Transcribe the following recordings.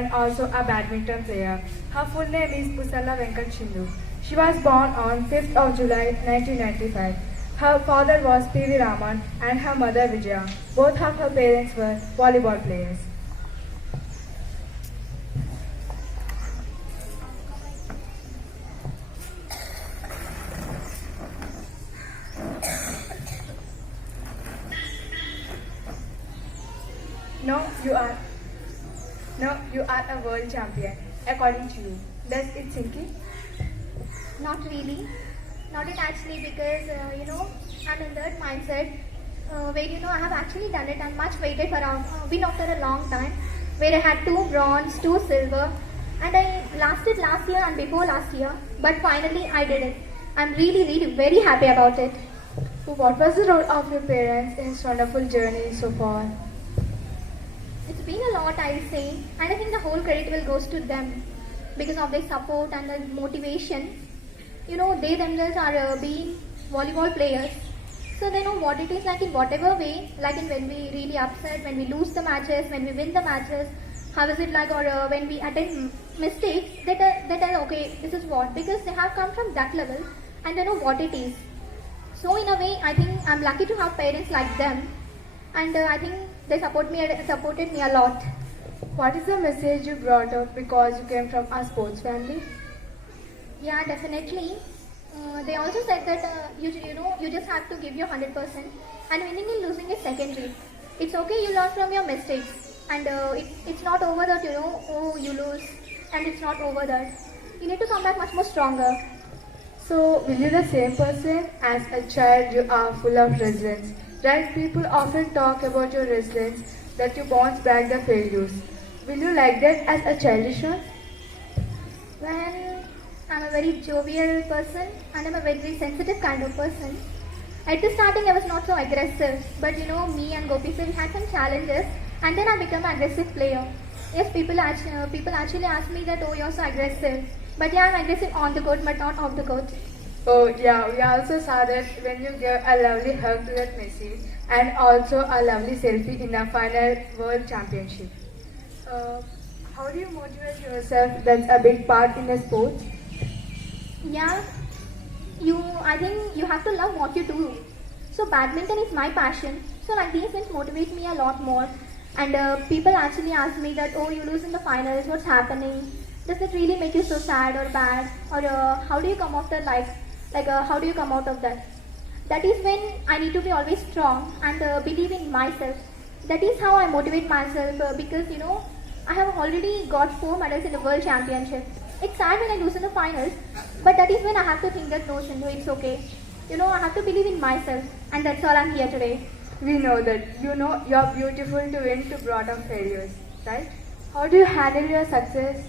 and also a badminton player. Her full name is Pusala Venkat Chindu. She was born on 5th of July 1995. Her father was P.V. Raman and her mother Vijaya. Both of her parents were volleyball players. No, you are. No, you are a world champion, according to you. Does it sink in? Not really. Not it actually because, I'm in that mindset where, I have actually done it and much waited for been after a long time where I had 2 bronze, 2 silver and I lasted last year and before last year but finally I did it. I'm really, really very happy about it. So what was the role of your parents in this wonderful journey so far? It's been a lot, I'll say, and I think the whole credit will goes to them because of their support and their motivation. They themselves are being volleyball players, so they know what it is like in whatever way, like in when we really upset, when we lose the matches, when we win the matches, how is it like, or when we attend mistakes, they tell, okay, this is what, because they have come from that level and they know what it is. So in a way, I think I'm lucky to have parents like them, and I think they supported me a lot. What is the message you brought up because you came from a sports family? Yeah, definitely. They also said that you just have to give your 100%, and winning and losing is secondary. It's okay, you learn from your mistakes, and it's not over that oh you lose, and it's not over that. You need to come back much more stronger. So, will you the same person? As a child, you are full of resilience. Right? People often talk about your resilience, that you bounce back the failures. Will you like that as a childish one? Well, I'm a very jovial person and I'm a very, very sensitive kind of person. At the starting, I was not so aggressive, but me and Gopi sir, we had some challenges, and then I became an aggressive player. Yes, people actually ask me that, oh, you're so aggressive. But yeah, I'm aggressive on the court, but not off the court. Oh yeah, we also saw that when you gave a lovely hug to that Messi and also a lovely selfie in the final World Championship. How do you motivate yourself? That's a big part in a sport. Yeah, I think you have to love what you do. So badminton is my passion. So like these things motivate me a lot more. And people actually ask me that, oh, you lose in the finals, what's happening? Does it really make you so sad or bad? Or how do you come out of how do you come out of that? That is when I need to be always strong and believe in myself. That is how I motivate myself because I have already got 4 medals in the World Championship. It's sad when I lose in the finals, but that is when I have to think that no, Sindhu, it's okay. I have to believe in myself, and that's all I'm here today. We know that. You're beautiful to win to brought up failures, right? How do you handle your success?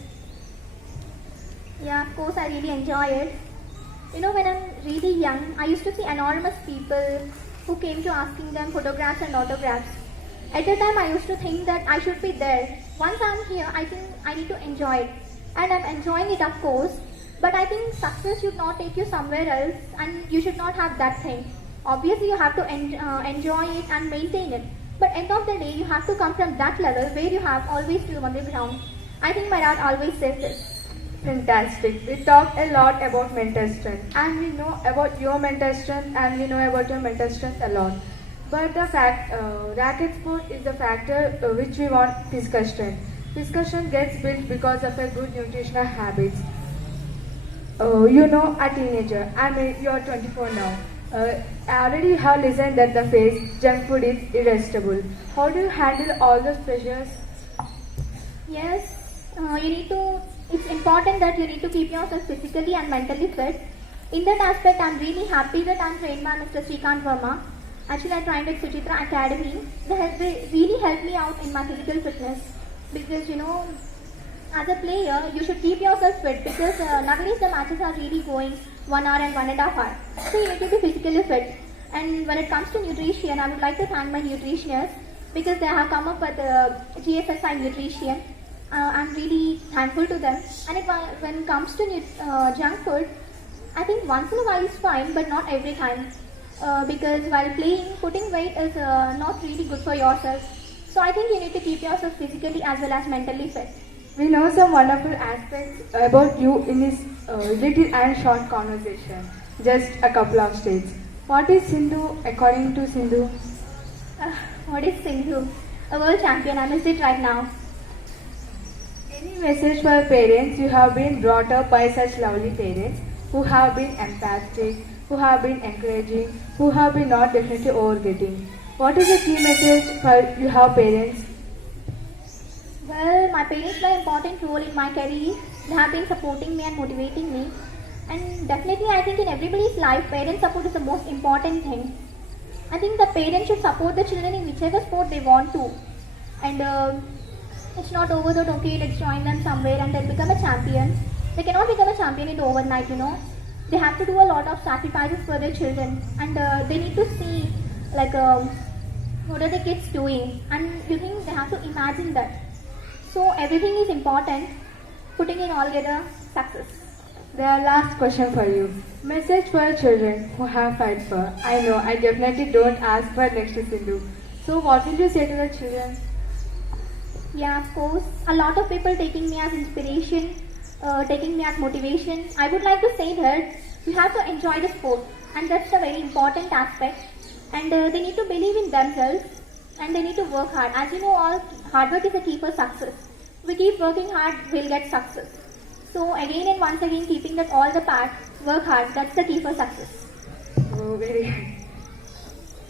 Yeah, of course, I really enjoy it. When I'm really young, I used to see enormous people who came to asking them photographs and autographs. At the time, I used to think that I should be there. Once I'm here, I think I need to enjoy it. And I'm enjoying it, of course. But I think success should not take you somewhere else, and you should not have that thing. Obviously, you have to enjoy it and maintain it. But end of the day, you have to come from that level where you have always been on the ground. I think my dad always says this. Fantastic. We talked a lot about mental strength, and we know about your mental strength, and we know about your mental strength a lot. But the racket sport is the factor which we want physical strength. Physical strength gets built because of a good nutritional habits. A teenager. I mean, you are 24 now. Already have listened that the phrase junk food is irresistible. How do you handle all those pressures? Yes, it's important that you need to keep yourself physically and mentally fit. In that aspect, I'm really happy that I'm trained by Mr. Srikanth Verma. Actually, I trained at Suchitra Academy. They really helped me out in my physical fitness. Because, as a player, you should keep yourself fit because nowadays the matches are really going 1 hour and 1.5 hours. So you need to be physically fit. And when it comes to nutrition, I would like to thank my nutritionists because they have come up with GFSI nutrition. I'm really thankful to them. And when it comes to junk food, I think once in a while is fine, but not every time. Because while playing, putting weight is not really good for yourself. So I think you need to keep yourself physically as well as mentally fit. We know some wonderful aspects about you in this little and short conversation. Just a couple of states. What is Sindhu according to Sindhu? What is Sindhu? A world champion. I missed it right now. Any message for parents? You have been brought up by such lovely parents who have been empathic, who have been encouraging, who have been not definitely overgetting. What is the key message for you have parents? Well, my parents play an important role in my career. They have been supporting me and motivating me. And definitely, I think in everybody's life, parent support is the most important thing. I think the parents should support the children in whichever sport they want to. And it's not over that, okay, let's join them somewhere and they'll become a champion. They cannot become a champion in overnight, you know. They have to do a lot of sacrifices for their children. And they need to see, like, what are the kids doing. And you think they have to imagine that. So everything is important. Putting it all together, success. The last question for you. Message for children who have fight for. I know, I definitely don't ask for next to Sindhu. So what will you say to the children? Yeah, of course. A lot of people taking me as inspiration, taking me as motivation. I would like to say that you have to enjoy the sport, and that's a very important aspect. And they need to believe in themselves, and they need to work hard. As you know, all hard work is a key for success. If we keep working hard, we'll get success. So again and once again, keeping that all the part, work hard. That's the key for success. Oh, very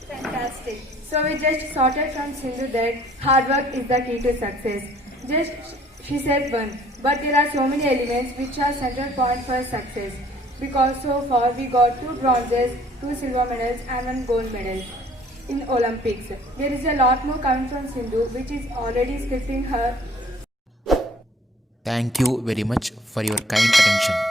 fantastic. So we just sorted from Sindhu that hard work is the key to success. Just she said one, but there are so many elements which are central point for success. Because so far we got 2 bronzes, 2 silver medals and 1 gold medal in Olympics. There is a lot more coming from Sindhu which is already scripting her. Thank you very much for your kind attention.